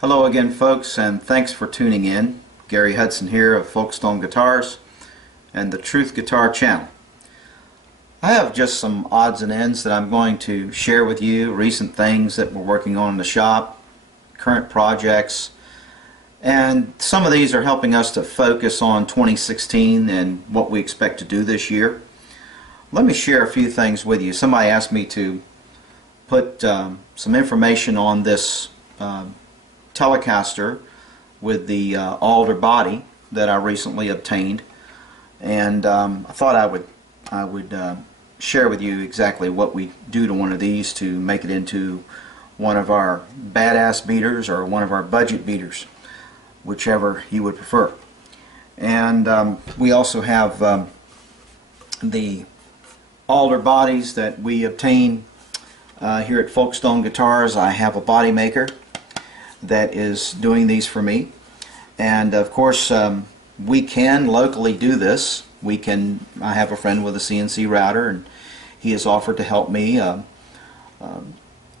Hello again, folks, and thanks for tuning in. Gary Hudson here of Folkstone Guitars and the Truth Guitar channel. I have just some odds and ends that I'm going to share with you, recent things that we're working on in the shop, current projects, and some of these are helping us to focus on 2016 and what we expect to do this year. Let me share a few things with you. Somebody asked me to put some information on this Telecaster with the alder body that I recently obtained, and I thought I would share with you exactly what we do to one of these to make it into one of our badass beaters or one of our budget beaters, whichever you would prefer. And we also have the alder bodies that we obtain here at Folkstone Guitars. I have a body maker that is doing these for me, and of course we can locally do this. I have a friend with a CNC router, and he has offered to help me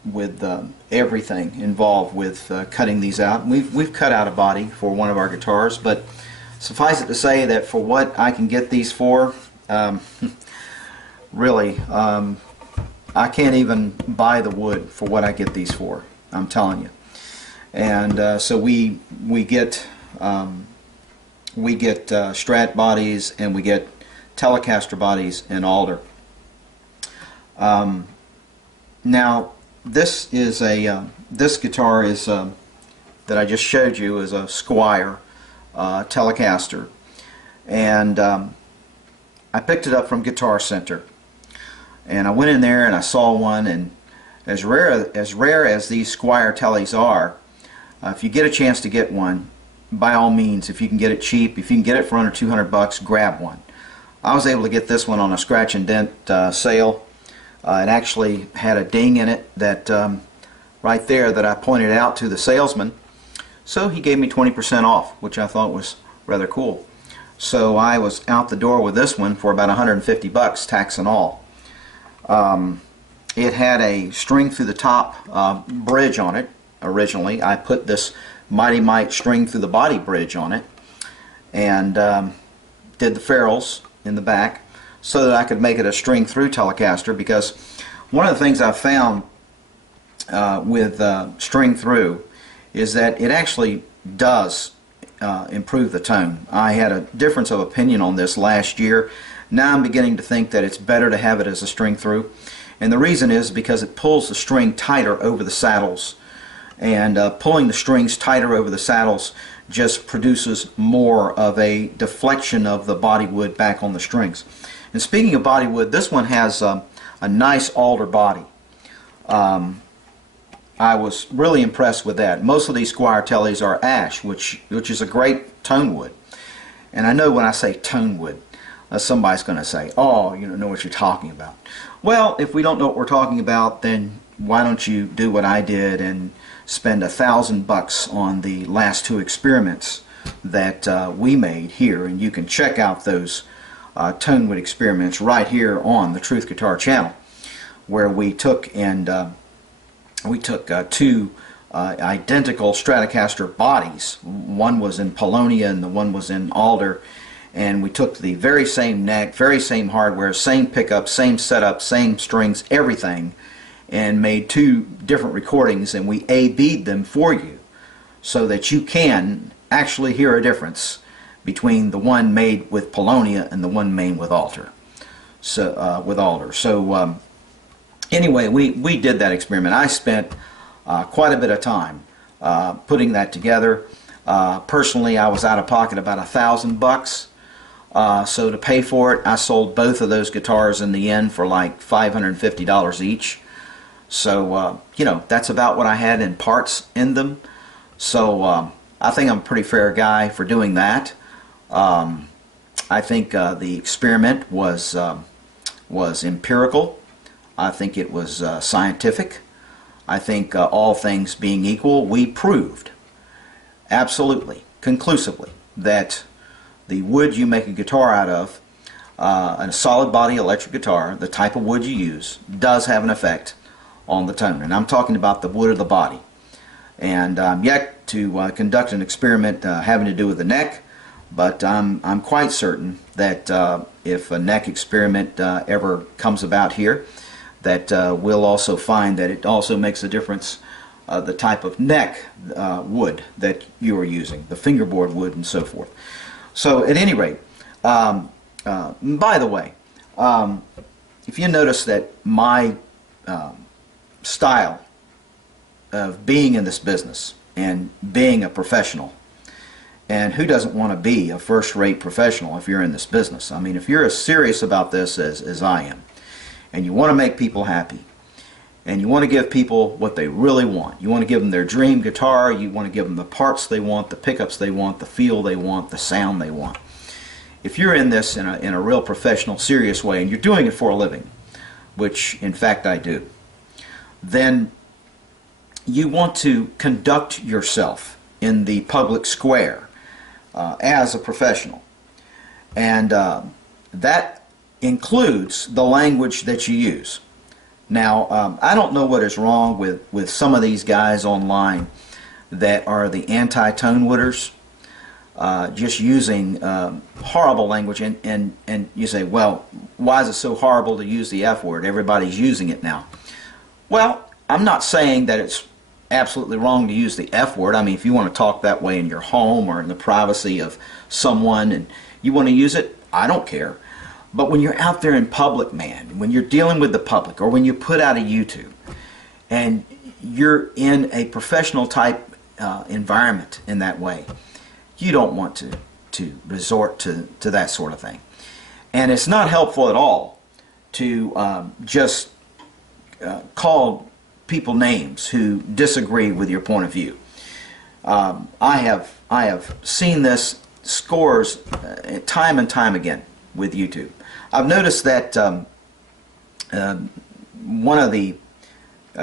with everything involved with cutting these out. We've cut out a body for one of our guitars, but suffice it to say that for what I can get these for, really, I can't even buy the wood for what I get these for, I'm telling you. And so we get Strat bodies, and we get Telecaster bodies in alder. Now this is this guitar is that I just showed you is a Squire Telecaster, and I picked it up from Guitar Center, and I went in there and I saw one, and as rare as these Squire Tellies are, if you get a chance to get one, by all means, if you can get it cheap, if you can get it for under 200 bucks, grab one. I was able to get this one on a scratch and dent sale. It actually had a ding in it that right there that I pointed out to the salesman, so he gave me 20% off, which I thought was rather cool. So I was out the door with this one for about 150 bucks, tax and all. It had a string through the top bridge on it. Originally, I put this Mighty Mite string through the body bridge on it, and did the ferrules in the back so that I could make it a string through Telecaster, because one of the things I've found with string through is that it actually does improve the tone. I had a difference of opinion on this last year. Now I'm beginning to think that it's better to have it as a string through, and the reason is because it pulls the string tighter over the saddles, and pulling the strings tighter over the saddles just produces more of a deflection of the body wood back on the strings. And speaking of body wood, this one has a nice alder body. I was really impressed with that. Most of these Squire Tellies are ash, which is a great tone wood. And I know when I say tone wood, somebody's going to say, "Oh, you don't know what you're talking about." Well, if we don't know what we're talking about, then why don't you do what I did and spend $1,000 on the last two experiments that we made here, and you can check out those Tonewood experiments right here on the Truth Guitar channel, where we took two identical Stratocaster bodies. One was in Polonia and the one was in alder, and we took the very same neck, very same hardware, same pickup, same setup, same strings, everything, and made two different recordings, and we A-B'd them for you so that you can actually hear a difference between the one made with Polonia and the one made with alder. So anyway, we did that experiment. I spent quite a bit of time putting that together. Personally, I was out of pocket about $1,000. So to pay for it, I sold both of those guitars in the end for like $550 each. So, you know, that's about what I had in parts in them. So I think I'm a pretty fair guy for doing that. I think the experiment was empirical. I think it was scientific. I think all things being equal, we proved absolutely, conclusively, that the wood you make a guitar out of, a solid body electric guitar, the type of wood you use, does have an effect on the tone. And I'm talking about the wood of the body. And yet to conduct an experiment having to do with the neck, but I'm quite certain that if a neck experiment ever comes about here, that we'll also find that it also makes a difference the type of neck wood that you are using, the fingerboard wood and so forth. So at any rate, by the way, if you notice that my style of being in this business and being a professional, and who doesn't want to be a first-rate professional if you're in this business? I mean, if you're as serious about this as I am, and you want to make people happy, and you want to give people what they really want, you want to give them their dream guitar, you want to give them the parts they want, the pickups they want, the feel they want, the sound they want. If you're in this in a real professional, serious way, and you're doing it for a living, which in fact I do, then you want to conduct yourself in the public square as a professional. And that includes the language that you use. Now, I don't know what is wrong with some of these guys online that are the anti-Tonewooders, just using horrible language, and you say, well, why is it so horrible to use the F word? Everybody's using it now. Well, I'm not saying that it's absolutely wrong to use the F word. I mean, if you want to talk that way in your home or in the privacy of someone and you want to use it, I don't care. But when you're out there in public, man, when you're dealing with the public, or when you put out a YouTube and you're in a professional type environment in that way, you don't want to resort to that sort of thing. And it's not helpful at all to just call people names who disagree with your point of view. I have seen this scores time and time again with YouTube. I've noticed that one of the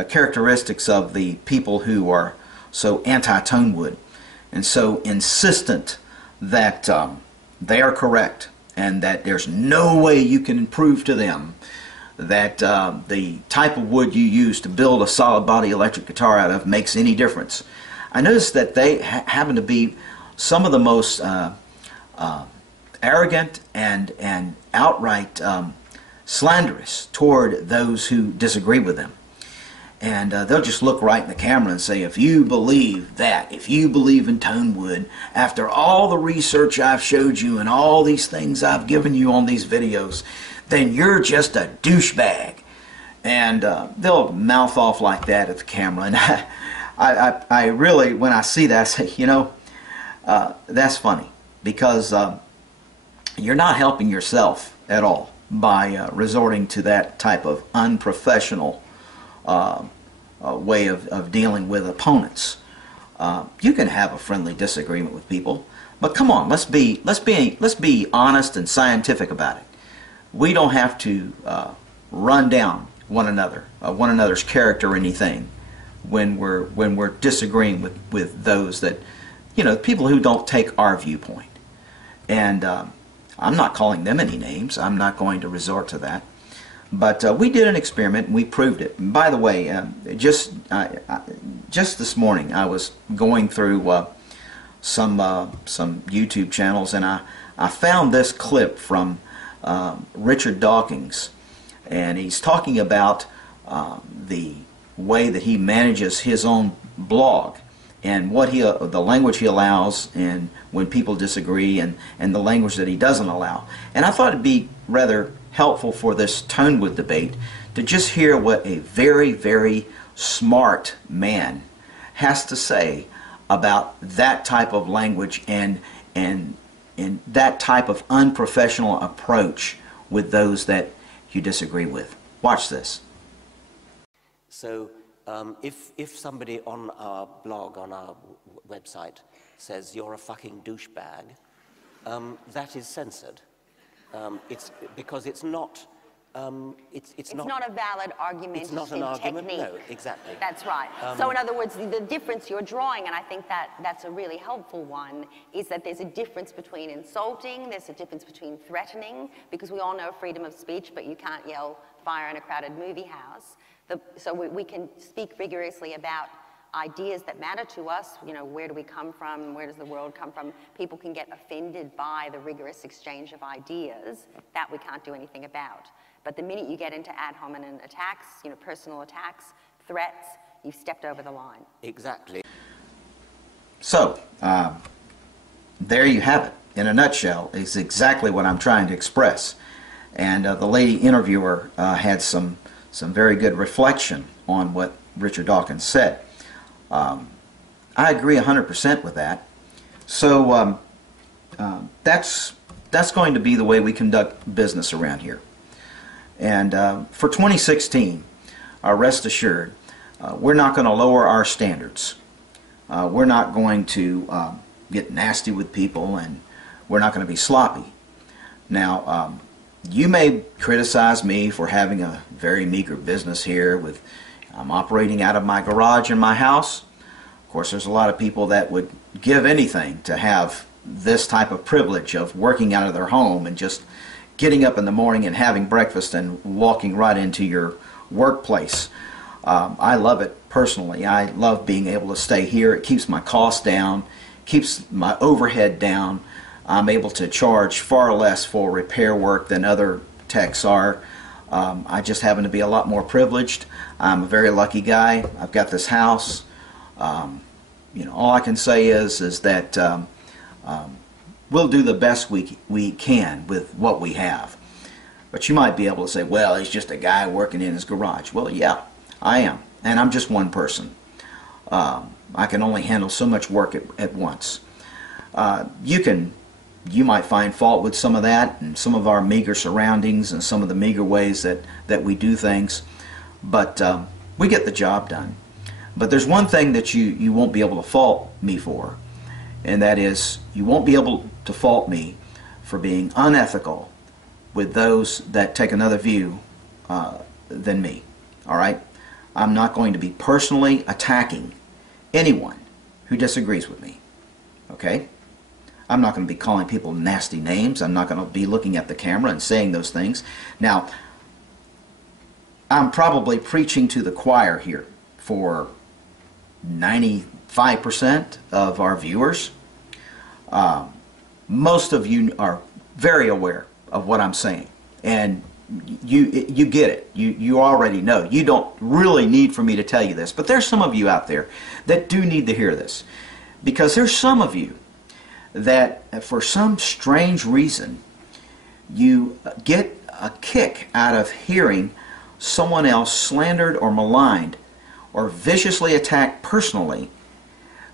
characteristics of the people who are so anti-Tonewood and so insistent that they are correct and that there's no way you can prove to them that the type of wood you use to build a solid body electric guitar out of makes any difference. I noticed that they happen to be some of the most arrogant and outright slanderous toward those who disagree with them. And they'll just look right in the camera and say, if you believe that, if you believe in Tonewood, after all the research I've showed you and all these things I've given you on these videos, then you're just a douchebag. And they'll mouth off like that at the camera. And I really, when I see that, I say, you know, that's funny. Because you're not helping yourself at all by resorting to that type of unprofessional way of dealing with opponents. You can have a friendly disagreement with people, but come on, let's be honest and scientific about it. We don't have to run down one another's character or anything when we're disagreeing with those that, you know, people who don't take our viewpoint. And I'm not calling them any names. I'm not going to resort to that. But we did an experiment and we proved it. And by the way, just this morning I was going through some YouTube channels, and I found this clip from Richard Dawkins, and he's talking about the way that he manages his own blog and what the language he allows, and when people disagree, and the language that he doesn't allow. And I thought it'd be rather helpful for this Tonewood debate to just hear what a very, very smart man has to say about that type of language and that type of unprofessional approach with those that you disagree with. Watch this. So if somebody on our blog, on our website, says you're a fucking douchebag, that is censored. It's because it's not. It's not a valid argument. It's not an argument. Technique. No, exactly. That's right. So in other words, the difference you're drawing, and I think that's a really helpful one, is that there's a difference between insulting. There's a difference between threatening, because we all know freedom of speech, but you can't yell fire in a crowded movie house. So we can speak rigorously about ideas that matter to us, you know, where do we come from, where does the world come from, people can get offended by the rigorous exchange of ideas. That we can't do anything about. But the minute you get into ad hominem attacks, you know, personal attacks, threats, you've stepped over the line. Exactly. So, there you have it. In a nutshell, is exactly what I'm trying to express. And the lady interviewer had some very good reflection on what Richard Dawkins said. I agree 100% with that. So that's going to be the way we conduct business around here. And for 2016, rest assured, we're not going to lower our standards. We're not going to get nasty with people, and we're not going to be sloppy. Now, you may criticize me for having a very meager business here. I'm operating out of my garage in my house. Of course, there's a lot of people that would give anything to have this type of privilege of working out of their home and just getting up in the morning and having breakfast and walking right into your workplace. I love it personally. I love being able to stay here. It keeps my costs down, keeps my overhead down. I'm able to charge far less for repair work than other techs are. I just happen to be a lot more privileged. I'm a very lucky guy. I've got this house. You know, all I can say is that we'll do the best we can with what we have. But you might be able to say, well, he's just a guy working in his garage. Well, yeah, I am. And I'm just one person. I can only handle so much work at once. You might find fault with some of that and some of our meager surroundings and some of the meager ways that we do things. But we get the job done. But there's one thing that you won't be able to fault me for, and that is you won't be able to fault me for being unethical with those that take another view than me. All right? I'm not going to be personally attacking anyone who disagrees with me. Okay? I'm not going to be calling people nasty names. I'm not going to be looking at the camera and saying those things. Now, I'm probably preaching to the choir here for 95% of our viewers. Most of you are very aware of what I'm saying, and you get it. You already know. You don't really need for me to tell you this, but there's some of you out there that do need to hear this, because there's some of you that for some strange reason you get a kick out of hearing someone else slandered or maligned or viciously attacked personally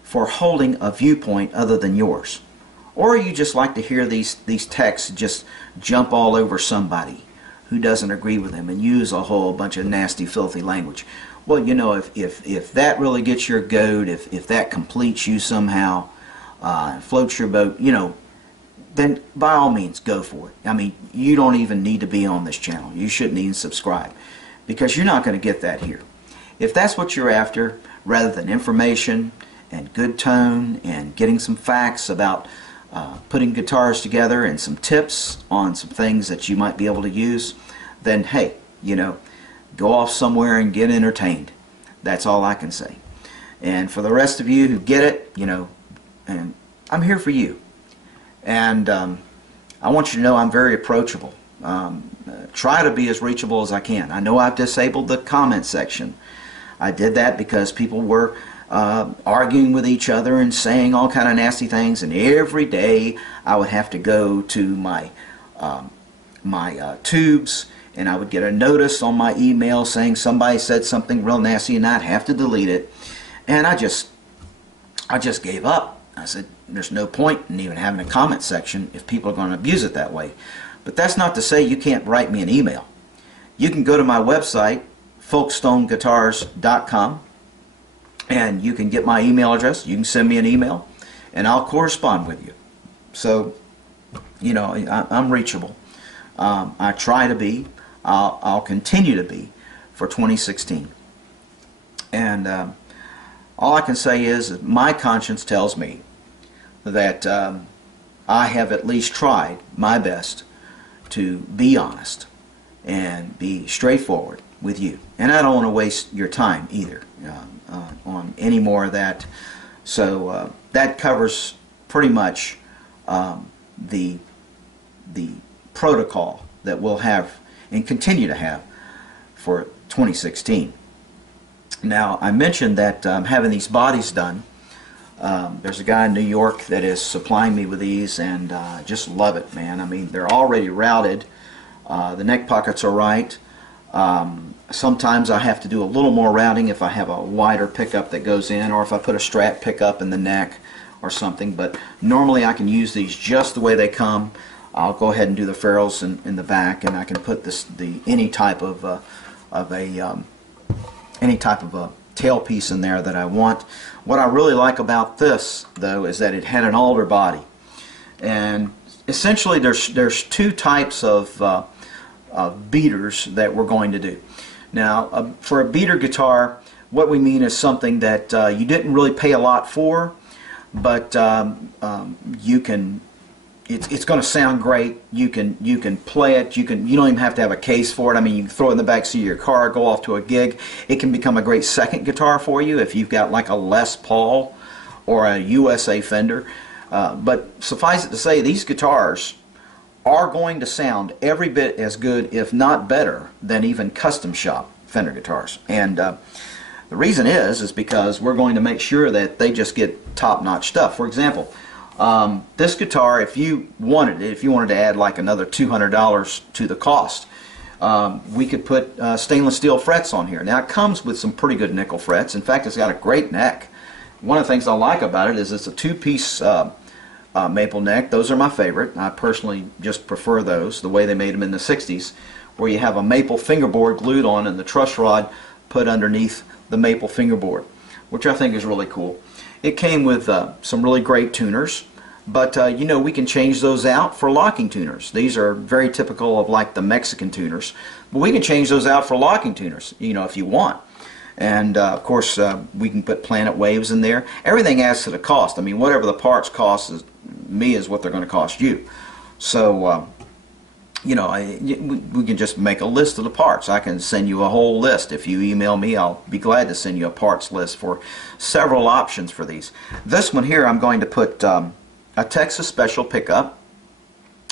for holding a viewpoint other than yours. Or you just like to hear these texts just jump all over somebody who doesn't agree with them and use a whole bunch of nasty, filthy language. Well, you know, if that really gets your goat, if that completes you somehow, floats your boat, you know, then by all means go for it. I mean, you don't even need to be on this channel. You shouldn't even subscribe, because you're not going to get that here. If that's what you're after, rather than information and good tone and getting some facts about putting guitars together and some tips on some things that you might be able to use, then hey, you know, go off somewhere and get entertained. That's all I can say. And for the rest of you who get it, you know, and I'm here for you. And I want you to know I'm very approachable. Try to be as reachable as I can. I know I've disabled the comment section. I did that because people were arguing with each other and saying all kind of nasty things, and every day I would have to go to my tubes, and I would get a notice on my email saying somebody said something real nasty, and I'd have to delete it. And I just gave up. I said, there's no point in even having a comment section if people are going to abuse it that way. But that's not to say you can't write me an email. You can go to my website, folkstoneguitars.com, and you can get my email address. You can send me an email, and I'll correspond with you. So, you know, I'm reachable. I try to be. I'll continue to be for 2016. And all I can say is my conscience tells me that I have at least tried my best to be honest and be straightforward with you. And I don't want to waste your time either. on any more of that. So that covers pretty much the protocol that we'll have and continue to have for 2016. Now, I mentioned that I'm having these bodies done. There's a guy in New York that is supplying me with these, and just love it, man. I mean, they're already routed. The neck pockets are right. Sometimes I have to do a little more routing if I have a wider pickup that goes in, or if I put a strap pickup in the neck or something. But normally I can use these just the way they come. I'll go ahead and do the ferrules in the back, and I can put any type of a tailpiece in there that I want. What I really like about this, though, is that it had an alder body, and essentially there's two types of beaters that we're going to do. Now, for a beater guitar, what we mean is something that you didn't really pay a lot for, but you can. It's going to sound great. You can play it. You don't even have to have a case for it. I mean, you can throw it in the backseat of your car, go off to a gig. It can become a great second guitar for you if you've got like a Les Paul or a USA Fender. But suffice it to say, these guitars are going to sound every bit as good, if not better, than even custom shop Fender guitars. And the reason is because we're going to make sure that they just get top-notch stuff. For example, this guitar, if you wanted to add like another $200 to the cost, we could put stainless steel frets on here. Now, it comes with some pretty good nickel frets. In fact, it's got a great neck. One of the things I like about it is it's a two-piece maple neck. Those are my favorite. I personally just prefer those, the way they made them in the 60s, where you have a maple fingerboard glued on and the truss rod put underneath the maple fingerboard, which I think is really cool. It came with some really great tuners, but you know, we can change those out for locking tuners. These are very typical of like the Mexican tuners, but we can change those out for locking tuners, you know, if you want. And of course, we can put Planet Waves in there. Everything adds to the cost. I mean, whatever the parts cost is what they're going to cost you. So, you know, we can just make a list of the parts. I can send you a whole list. If you email me, I'll be glad to send you a parts list for several options for these. This one here, I'm going to put a Texas Special pickup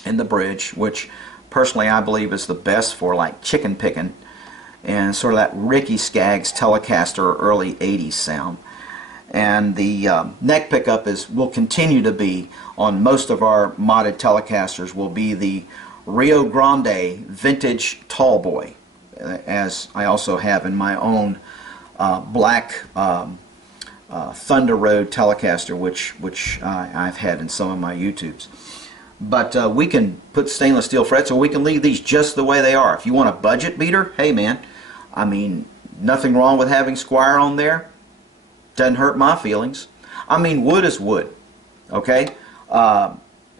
in the bridge, which personally I believe is the best for like chicken picking and sort of that Ricky Skaggs Telecaster early 80s sound. And the neck pickup will continue to be, on most of our modded Telecasters, will be the Rio Grande Vintage Tallboy, as I also have in my own black Thunder Road Telecaster, which I've had in some of my YouTubes. But we can put stainless steel frets, or we can leave these just the way they are. If you want a budget beater, hey man, I mean, nothing wrong with having Squire on there. Doesn't hurt my feelings. I mean, wood is wood, okay? I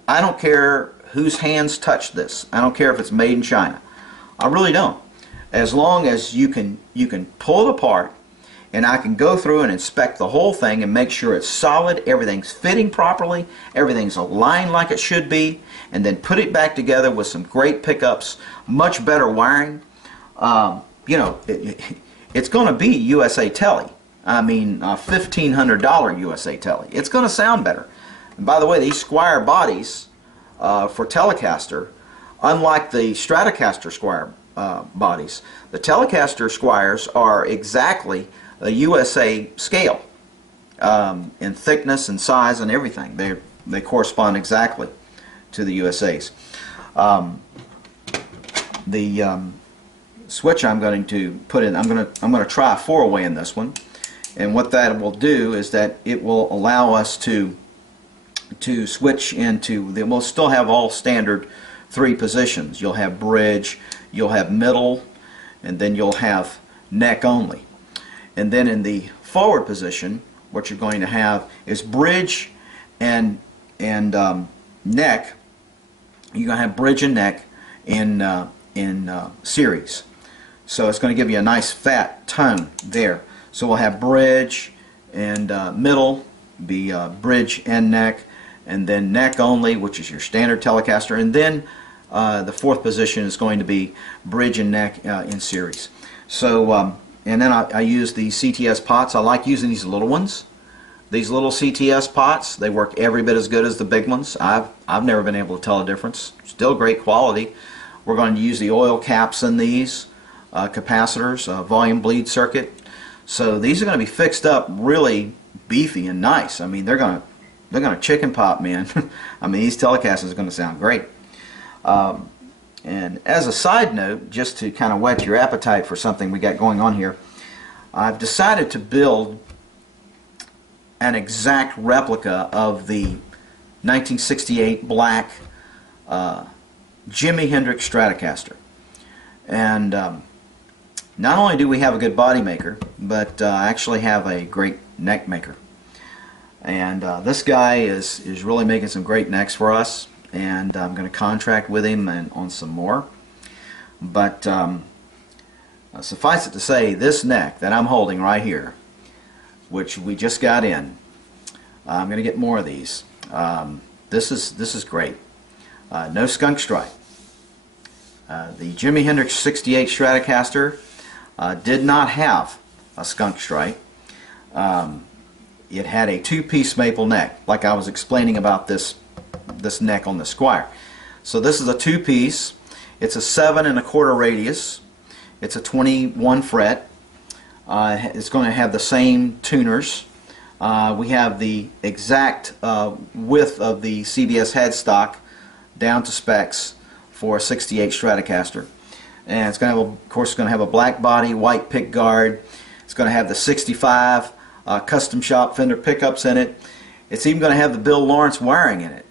don't care whose hands touch this. I don't care if it's made in China. I really don't. As long as you can pull it apart, and I can go through and inspect the whole thing and make sure it's solid, everything's fitting properly, everything's aligned like it should be, and then put it back together with some great pickups, much better wiring. You know, it's going to be USA Tele. I mean, $1,500 USA Tele. It's going to sound better. And by the way, these Squire bodies for Telecaster, unlike the Stratocaster Squire bodies, the Telecaster Squires are exactly a USA scale in thickness and size and everything. They correspond exactly to the USA's. The switch I'm going to put in, I'm going to try a 4-way in this one. And what that will do is that it will allow us to switch into, we'll still have all standard 3 positions. You'll have bridge, you'll have middle, and then you'll have neck only. And then in the forward position, what you're going to have is bridge and neck. You're going to have bridge and neck in series. So it's going to give you a nice fat tone there. So we'll have bridge and middle, be bridge and neck, and then neck only, which is your standard Telecaster, and then the 4th position is going to be bridge and neck in series. So and then I use the CTS pots. I like using these little ones. These little CTS pots, they work every bit as good as the big ones. I've never been able to tell a difference. Still great quality. We're going to use the oil caps in these capacitors, volume bleed circuit. So these are going to be fixed up really beefy and nice. I mean, they're going to chicken pop, man. I mean, these telecasters are going to sound great. And as a side note, just to kind of whet your appetite for something we got going on here, I've decided to build an exact replica of the 1968 black Jimi Hendrix Stratocaster. And not only do we have a good body maker, but I actually have a great neck maker. And this guy is really making some great necks for us, and I'm going to contract with him and on some more. But suffice it to say, this neck that I'm holding right here, which we just got in, I'm going to get more of these. This is great. No skunk stripe. The Jimi Hendrix 68 Stratocaster did not have a skunk stripe. It had a two-piece maple neck, like I was explaining about this neck on the Squire. So this is a two-piece. It's a 7 1/4 radius. It's a 21 fret. It's going to have the same tuners. We have the exact width of the CBS headstock down to specs for a 68 Stratocaster. And it's going to have, of course, it's going to have a black body, white pick guard. It's going to have the 65 custom shop Fender pickups in it. It's even going to have the Bill Lawrence wiring in it.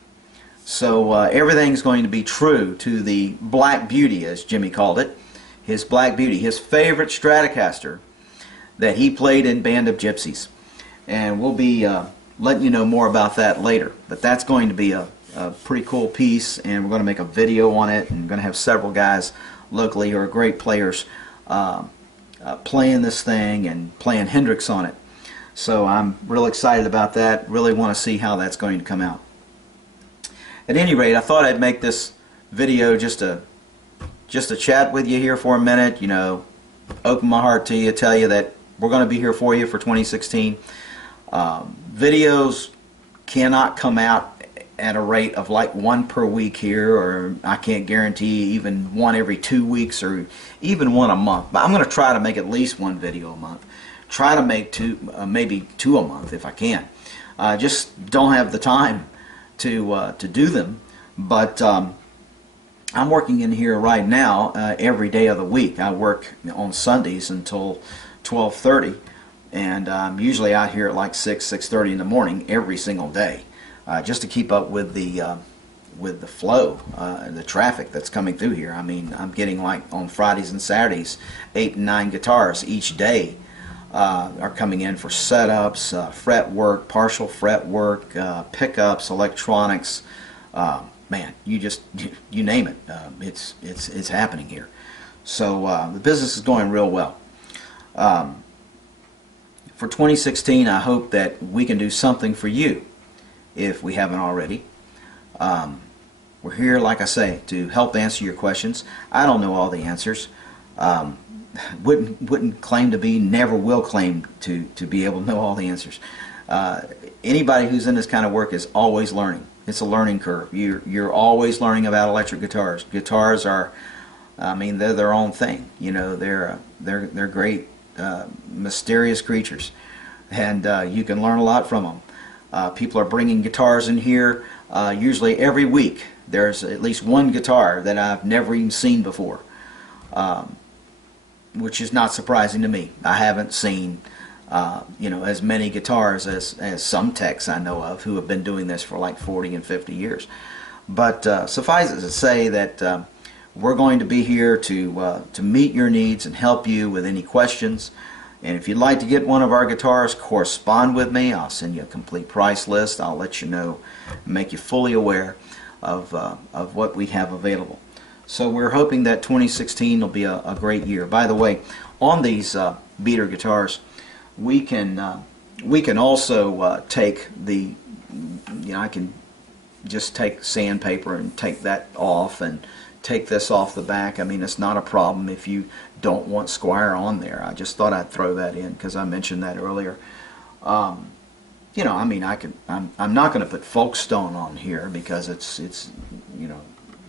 So everything's going to be true to the Black Beauty, as Jimmy called it. His Black Beauty, his favorite Stratocaster that he played in Band of Gypsies. And we'll be letting you know more about that later. But that's going to be a pretty cool piece, and we're going to make a video on it, and we're going to have several guys locally who are great players playing this thing and playing Hendrix on it. So I'm real excited about that. Really want to see how that's going to come out. At any rate, I thought I'd make this video just to chat with you here for a minute, you know, open my heart to you, tell you that we're going to be here for you for 2016. Videos cannot come out at a rate of like one per week here, or I can't guarantee even one every 2 weeks or even one a month. But I'm going to try to make at least one video a month. Try to make two, maybe two a month if I can. Just don't have the time to do them. But I'm working in here right now every day of the week. I work on Sundays until 12:30, and I'm usually out here at like 6:30 in the morning every single day, just to keep up with the flow, the traffic that's coming through here. I mean, I'm getting, like, on Fridays and Saturdays, 8 and 9 guitars each day are coming in for setups, fret work, partial fret work, pickups, electronics. Man, you name it. It's happening here. So the business is going real well. For 2016, I hope that we can do something for you, if we haven't already. We're here, like I say, to help answer your questions. I don't know all the answers. Wouldn't claim to be, never will claim to be able to know all the answers. Anybody who's in this kind of work is always learning. It's a learning curve. You're always learning about electric guitars. Guitars are, I mean, they're their own thing. You know, they're great, mysterious creatures, and you can learn a lot from them. People are bringing guitars in here usually every week. There's at least one guitar that I've never even seen before, which is not surprising to me. I haven't seen you know, as many guitars as some techs I know of who have been doing this for like 40 and 50 years. But suffice it to say that we're going to be here to meet your needs and help you with any questions. And if you'd like to get one of our guitars, correspond with me. I'll send you a complete price list. I'll let you know, make you fully aware of what we have available. So we're hoping that 2016 will be a great year. By the way, on these beater guitars, we can also take the, you know, I can just take sandpaper and take that off and take this off the back. I mean, it's not a problem if you don't want Squire on there. I just thought I'd throw that in because I mentioned that earlier. You know, I mean, I'm not going to put Folkstone on here because it's you know,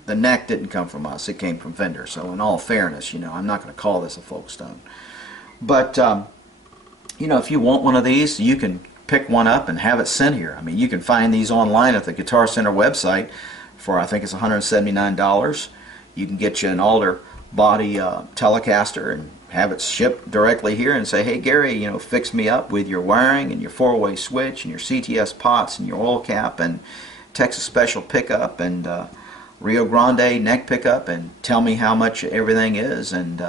the neck didn't come from us, it came from Fender. So in all fairness, you know, I'm not going to call this a Folkstone. But you know, if you want one of these, you can pick one up and have it sent here. I mean, you can find these online at the Guitar Center website for, I think it's $179. You can get you an alder body Telecaster and have it shipped directly here and say, hey Gary, you know, fix me up with your wiring and your 4-way switch and your CTS pots and your oil cap and Texas Special pickup and Rio Grande neck pickup, and tell me how much everything is, and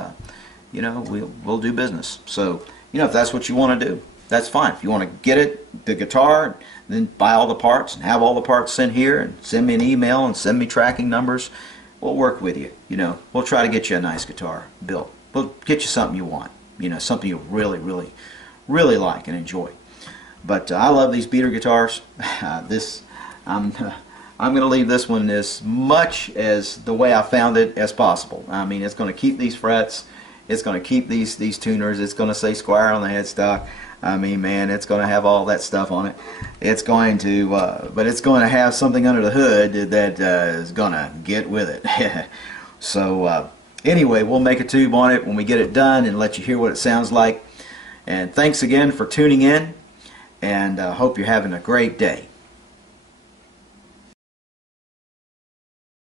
you know, we'll do business. So, you know, if that's what you want to do, that's fine. If you want to get it, the guitar, then buy all the parts and have all the parts sent here and send me an email and send me tracking numbers, we'll work with you. You know, we'll try to get you a nice guitar built. We'll get you something you want, you know, something you really, really, really like and enjoy. But I love these beater guitars. I'm going to leave this one as much as the way I found it as possible. I mean, it's going to keep these frets, it's going to keep these tuners, it's going to say Squire on the headstock. I mean, man, it's going to have all that stuff on it. It's going to, but it's going to have something under the hood that is going to get with it. So anyway, we'll make a tube on it when we get it done and let you hear what it sounds like. And thanks again for tuning in, and hope you're having a great day.